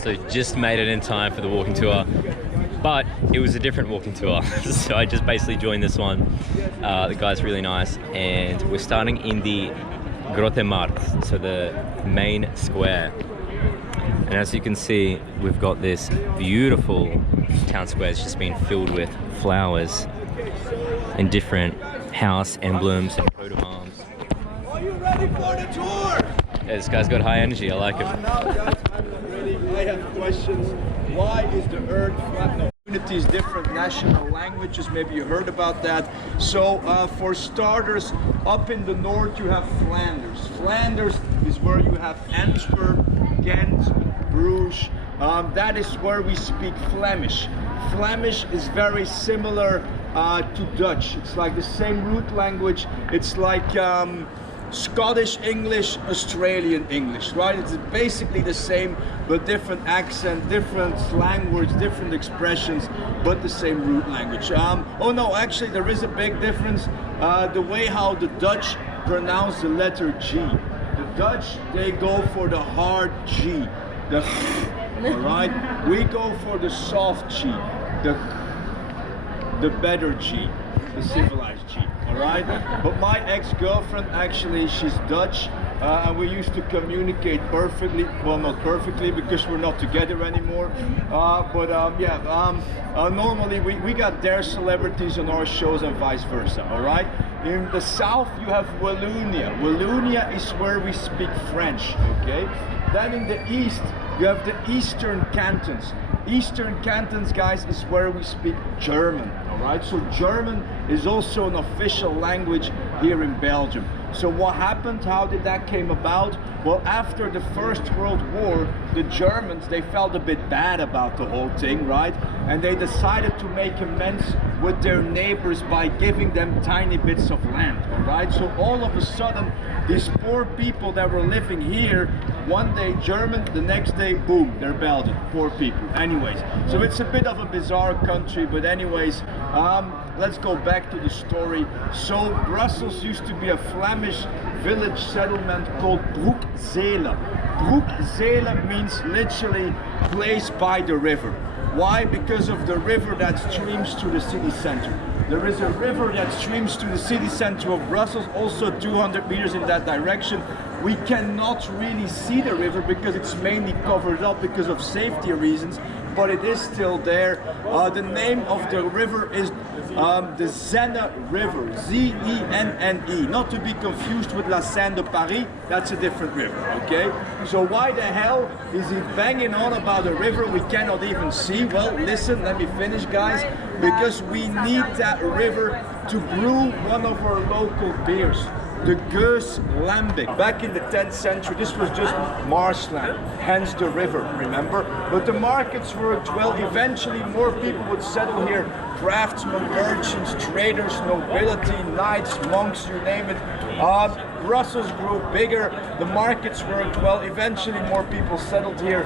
so just made it in time for the walking tour. But it was a different walking tour, so I just basically joined this one. The guy's really nice, and we're starting in the Grote Markt, so the main square. And as you can see, we've got this beautiful town square. It's just been filled with flowers and different house emblems and coat of arms. Are you ready for the tour? Yeah, this guy's got high energy, I like it. Now guys, I'm ready. I have questions. Why is the earth flat? No. Communities, different national languages, maybe you heard about that. So for starters, up in the north you have Flanders. Flanders is where you have Antwerp, Ghent, Bruges. That is where we speak Flemish. Flemish is very similar to Dutch. It's like the same root language. It's like Scottish English, Australian English, right? It's basically the same, but different accent, different slang words, different expressions, but the same root language. Oh no, actually there is a big difference. The way how the Dutch pronounce the letter G. The Dutch, they go for the hard G, the all right? We go for the soft G, the better G, the civilized G. All right, but my ex-girlfriend, actually, she's Dutch, and we used to communicate perfectly. Well, not perfectly because we're not together anymore. Normally we got their celebrities on our shows and vice versa. All right. In the south, you have Wallonia. Wallonia is where we speak French. Okay. Then in the east, you have the Eastern Cantons. Eastern Cantons, guys, is where we speak German. Right? So German is also an official language here in Belgium. So what happened? How did that came about? Well, after the First World War, the Germans, they felt a bit bad about the whole thing, right? And they decided to make amends with their neighbors by giving them tiny bits of land, all right? So all of a sudden, these poor people that were living here, one day German, the next day, boom, they're Belgian, poor people. Anyways, so it's a bit of a bizarre country, but anyways, let's go back to the story. So Brussels used to be a Flemish village settlement called Broekzele. Broekzele means literally place by the river. Why? Because of the river that streams to the city center. There is a river that streams to the city center of Brussels, also 200 meters in that direction. We cannot really see the river because it's mainly covered up because of safety reasons, but it is still there. The name of the river is the Zenne River, Z-E-N-N-E, not to be confused with La Seine de Paris, that's a different river, okay? So why the hell is he banging on about a river we cannot even see? Well, listen, let me finish, guys, because we need that river to brew one of our local beers. The Geus Lambic. Back in the 10th century, this was just marshland, hence the river, remember? But the markets worked well. Eventually, more people would settle here. Craftsmen, merchants, traders, nobility, knights, monks, you name it. Brussels grew bigger, the markets worked well, eventually more people settled here.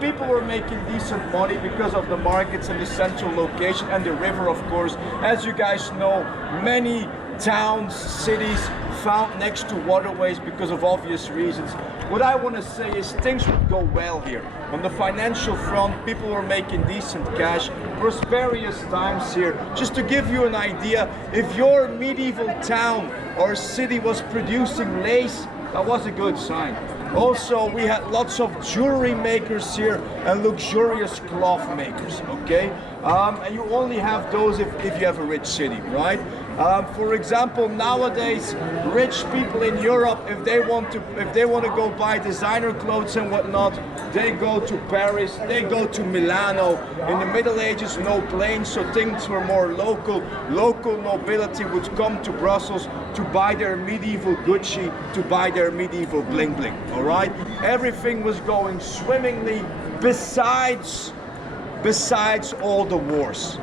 People were making decent money because of the markets and the central location and the river, of course. As you guys know, many towns, cities found next to waterways because of obvious reasons. What I want to say is things would go well here. On the financial front, people were making decent cash, prosperous times here. Just to give you an idea, if your medieval town or city was producing lace, that was a good sign. Also, we had lots of jewelry makers here and luxurious cloth makers, okay? And you only have those if you have a rich city, right? For example, nowadays, rich people in Europe, if they want to go buy designer clothes and whatnot, they go to Paris, they go to Milano. In the Middle Ages, no planes, so things were more local. Local nobility would come to Brussels to buy their medieval Gucci, to buy their medieval bling bling, all right? Everything was going swimmingly, besides all the wars.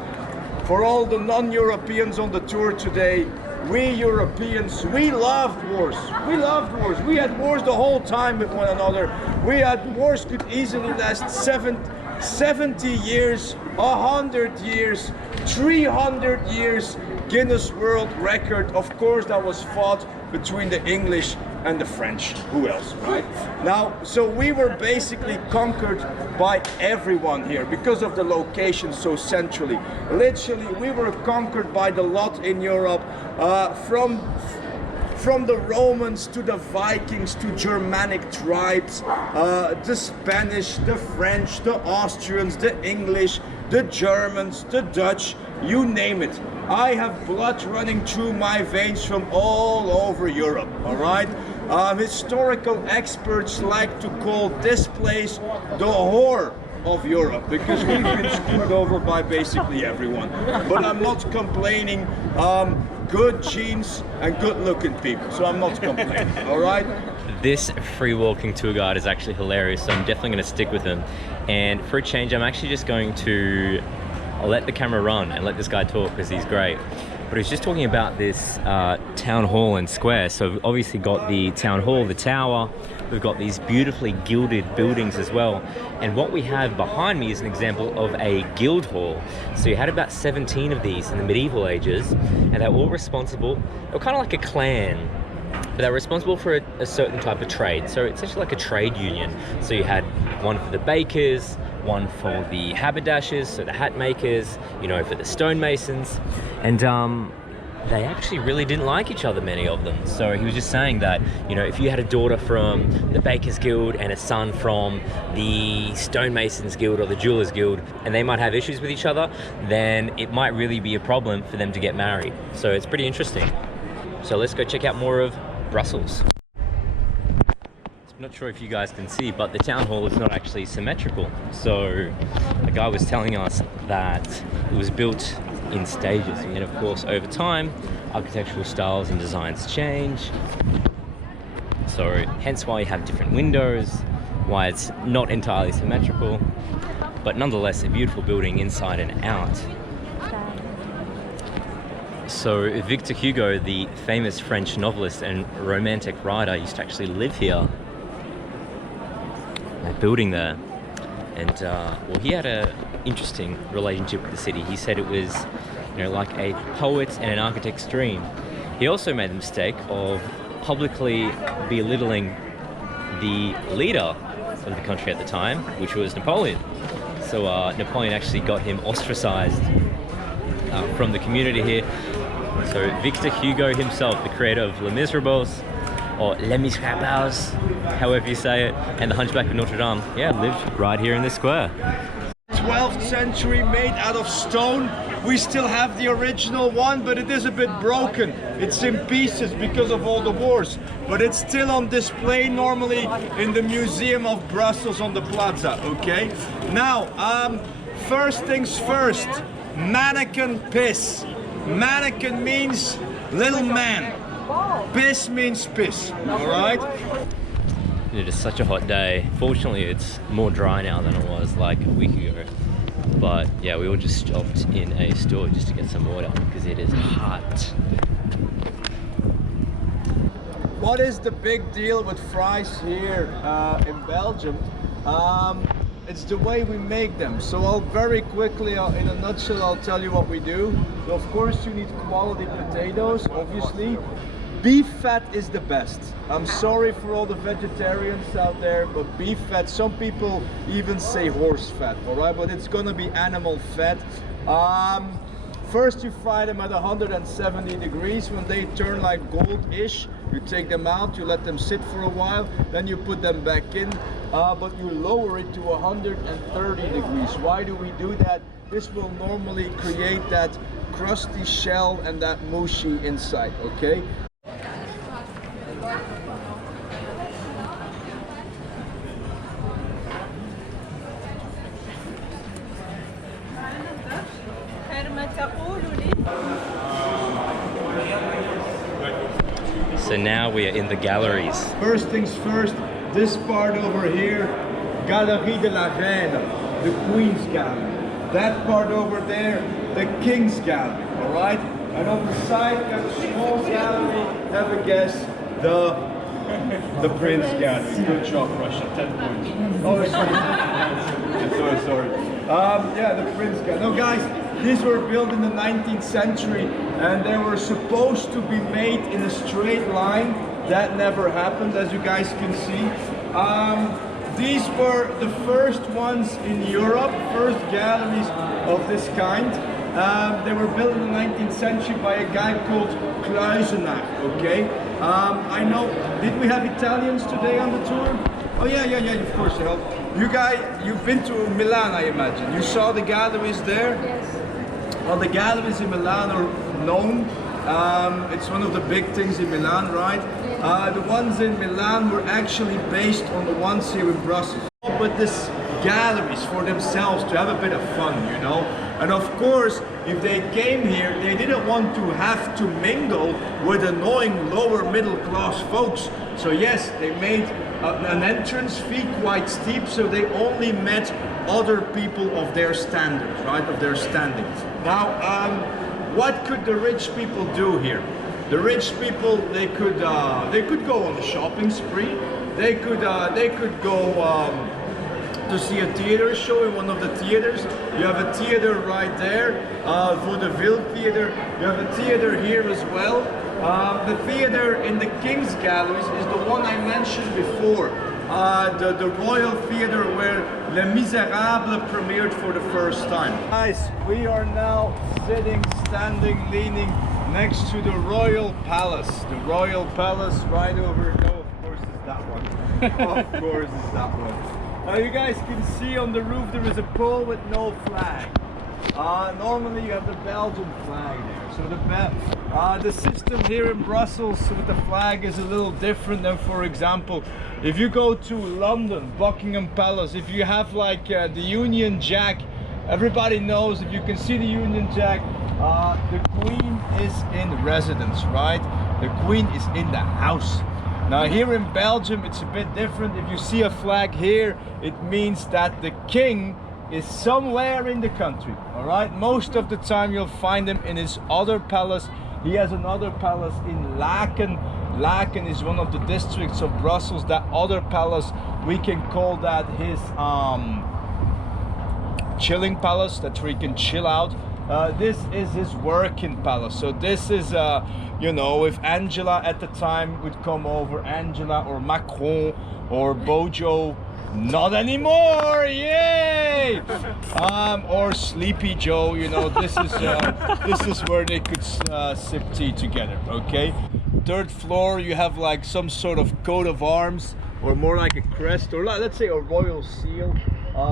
For all the non-Europeans on the tour today, we Europeans, we loved wars. We loved wars. We had wars the whole time with one another. We had wars could easily last 70 years, 100 years, 300 years. Guinness World Record, of course, that was fought between the English and the French. Who else, right? Now, so we were basically conquered by everyone here because of the location so centrally. Literally, we were conquered by the lot in Europe, from the Romans to the Vikings to Germanic tribes, the Spanish, the French, the Austrians, the English, the Germans, the Dutch, you name it. I have blood running through my veins from all over Europe, all right? Historical experts like to call this place the whore of Europe because we've been screwed over by basically everyone. But I'm not complaining. Good genes and good looking people, so I'm not complaining, all right? This free walking tour guide is actually hilarious, so I'm definitely going to stick with him. And for a change, I'm actually just going to let the camera run and let this guy talk because he's great. But he was just talking about this town hall and square. So we've obviously got the town hall, the tower. We've got these beautifully gilded buildings as well. And what we have behind me is an example of a guild hall. So you had about 17 of these in the medieval ages, and they're all responsible, they were kind of like a clan, but they're responsible for a certain type of trade. So it's actually like a trade union. So you had one for the bakers, one for the haberdashers, so the hat makers, you know, for the stonemasons, and they actually really didn't like each other, many of them. So he was just saying that, you know, if you had a daughter from the Bakers Guild and a son from the Stonemasons Guild or the Jewelers Guild, and they might have issues with each other, then it might really be a problem for them to get married. So it's pretty interesting. So let's go check out more of Brussels. I'm not sure if you guys can see, but the town hall is not actually symmetrical. So the guy was telling us that it was built in stages, and of course over time architectural styles and designs change, so hence why you have different windows, why it's not entirely symmetrical, but nonetheless a beautiful building inside and out. So Victor Hugo, the famous French novelist and romantic writer, used to actually live here, that building there. And well, he had a interesting relationship with the city. He said it was, you know, like a poet's and an architect's dream. He also made the mistake of publicly belittling the leader of the country at the time, which was Napoleon. So Napoleon actually got him ostracized from the community here. So Victor Hugo himself, the creator of Les Miserables, or Les Miserables, however you say it, and The Hunchback of Notre Dame, yeah, lived right here in this square. 12th century, made out of stone. We still have the original one, but it is a bit broken. It's in pieces because of all the wars, but it's still on display normally in the Museum of Brussels on the plaza, okay? Now, first things first, Manneken Pis. Manneken means little man. Pis means piss, all right? It is such a hot day. Fortunately, it's more dry now than it was like a week ago. But yeah, we all just stopped in a store just to get some water because it is hot. What is the big deal with fries here in Belgium? It's the way we make them. So I'll very quickly, in a nutshell, I'll tell you what we do. So of course you need quality potatoes, obviously. Beef fat is the best. I'm sorry for all the vegetarians out there, but beef fat, some people even say horse fat, all right? But it's gonna be animal fat. First you fry them at 170 degrees. When they turn like gold-ish, you take them out, you let them sit for a while, then you put them back in, but you lower it to 130 degrees. Why do we do that? This will normally create that crusty shell and that mushy inside, okay? So now we are in the galleries. First things first, this part over here, Galerie de la Reine, the Queen's Gallery. That part over there, the King's Gallery, all right? And on the side, you have a small gallery, have a guess, the Prince Gallery. Good job, Russia, 10 points. Oh, sorry. sorry. Yeah, the Prince Gallery. No, guys, these were built in the 19th century and they were supposed to be made in a straight line That never happened, as you guys can see. These were the first ones in Europe, first galleries of this kind. They were built in the 19th century by a guy called Kluizenaar, okay? I know, did we have Italians today on the tour? Oh yeah, of course. You've been to Milan, I imagine. You saw the galleries there? Yes. Well, the galleries in Milan are known. It's one of the big things in Milan, right? The ones in Milan were actually based on the ones here in Brussels. But this galleries for themselves to have a bit of fun, you know? And of course, if they came here, they didn't want to have to mingle with annoying lower middle class folks. So yes, they made an entrance fee quite steep, so they only met other people of their standards, right, of their standings. Now, what could the rich people do here? The rich people, they could go on a shopping spree. They could go to see a theater show in one of the theaters. You have a theater right there, Vaudeville Theater. You have a theater here as well. The theater in the King's Galleries is the one I mentioned before. The Royal Theater where Les Miserables premiered for the first time. Guys, we are now standing, leaning next to the Royal Palace. The Royal Palace right over, no, of course it's that one. Of course it's that one. Now you guys can see on the roof there is a pole with no flag. Normally you have the Belgian flag there. So the system here in Brussels with the flag is a little different than, for example, if you go to London, Buckingham Palace, if you have like the Union Jack, everybody knows if you can see the Union Jack, the Queen is in residence, right? The Queen is in the house. Now here in Belgium it's a bit different. If you see a flag here, it means that the king is somewhere in the country, all right? Most of the time you'll find him in his other palace. He has another palace in Laken. Laken is one of the districts of Brussels. That other palace, we can call that his chilling palace. That's where he can chill out. This is his working palace. So this is, you know, if Angela at the time would come over, Angela or Macron or Bojo, not anymore, yay! Or Sleepy Joe, you know, this is where they could sip tea together, okay? Third floor, you have like some sort of coat of arms, or more like a crest, or let's say a royal seal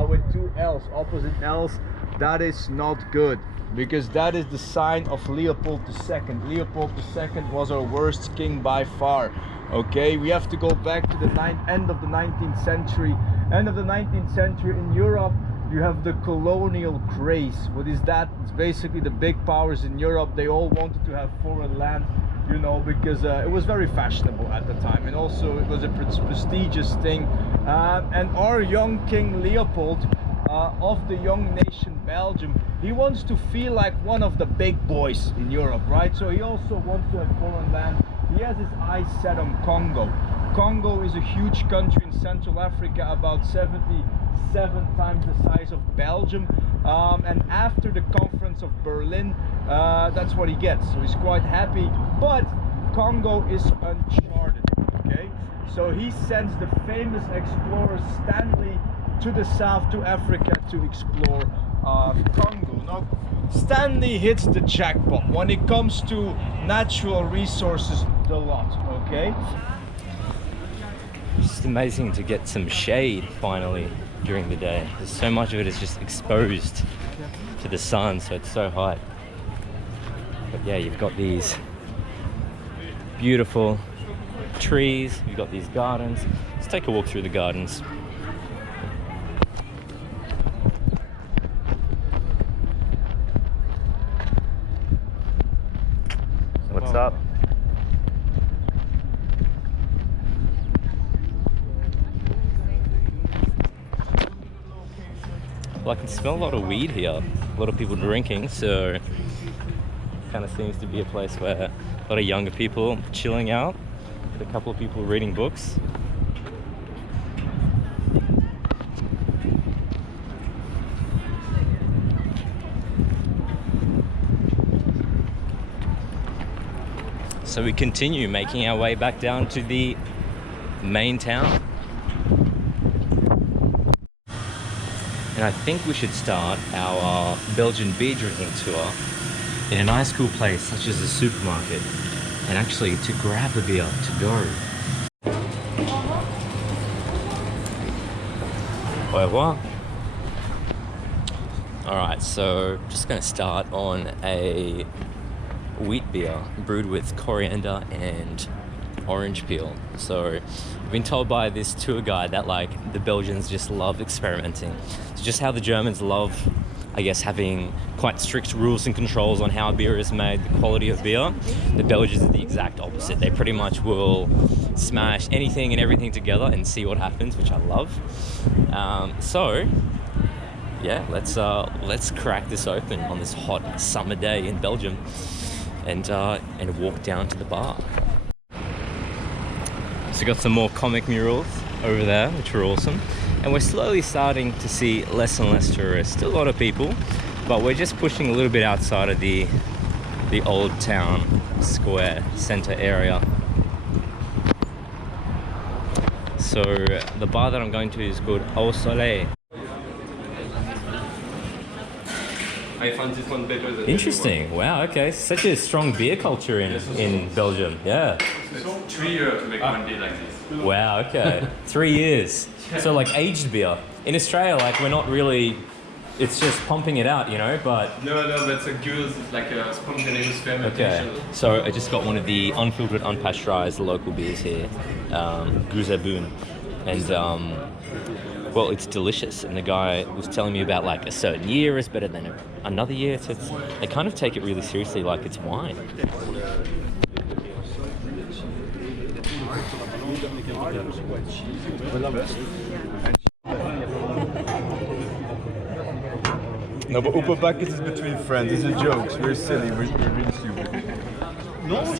with two L's, opposite L's. That is not good, because that is the sign of Leopold II. Leopold II was our worst king by far. Okay, we have to go back to the end of the 19th century. End of the 19th century in Europe, you have the colonial craze. What is that? It's basically the big powers in Europe. They all wanted to have foreign land, you know, because it was very fashionable at the time, and also it was a prestigious thing. And our young King Leopold, of the young nation Belgium, he wants to feel like one of the big boys in Europe, right? So he also wants to have foreign land. He has his eyes set on Congo. Congo is a huge country in Central Africa, about 77 times the size of Belgium. And after the conference of Berlin, that's what he gets. So he's quite happy, but Congo is uncharted, okay? So he sends the famous explorer Stanley to the south, to Africa, to explore Congo. Now, Stanley hits the jackpot when it comes to natural resources, the lot, okay? It's just amazing to get some shade finally during the day. There's so much of it is just exposed to the sun, so it's so hot. But yeah, you've got these beautiful trees, you've got these gardens. Let's take a walk through the gardens. What's up? Well, I can smell a lot of weed here. A lot of people drinking, so it kind of seems to be a place where a lot of younger people chilling out, with a couple of people reading books. So we continue making our way back down to the main town. And I think we should start our Belgian beer drinking tour in a nice cool place such as a supermarket, and actually to grab a beer to go. Au revoir. Alright, so just gonna start on a wheat beer brewed with coriander and orange peel. So I've been told by this tour guide that like the Belgians just love experimenting. It's just how the Germans love, I guess, having quite strict rules and controls on how beer is made, the quality of beer. The Belgians are the exact opposite. They pretty much will smash anything and everything together and see what happens, which I love. So yeah, let's crack this open on this hot summer day in Belgium and walk down to the bar. So got some more comic murals over there, which are awesome. And we're slowly starting to see less and less tourists. Still a lot of people, but we're just pushing a little bit outside of the old town square center area. So the bar that I'm going to is called Au Soleil. I found this one better than Interesting. Wow, okay. Such a strong beer culture in Belgium. Yeah. It's 3 years to make one beer like this. Wow, okay. 3 years. So like aged beer. In Australia, like we're not really, it's just pumping it out, you know, but... No, that's a good, like a spontaneous fermentation. Okay. So I just got one of the unfiltered, unpasteurized local beers here. Guzabun. And well, it's delicious. And the guy was telling me about like a certain year is better than another year. So they kind of take it really seriously like it's wine. No, but open packets is between friends. These are jokes. We're silly. We're really stupid.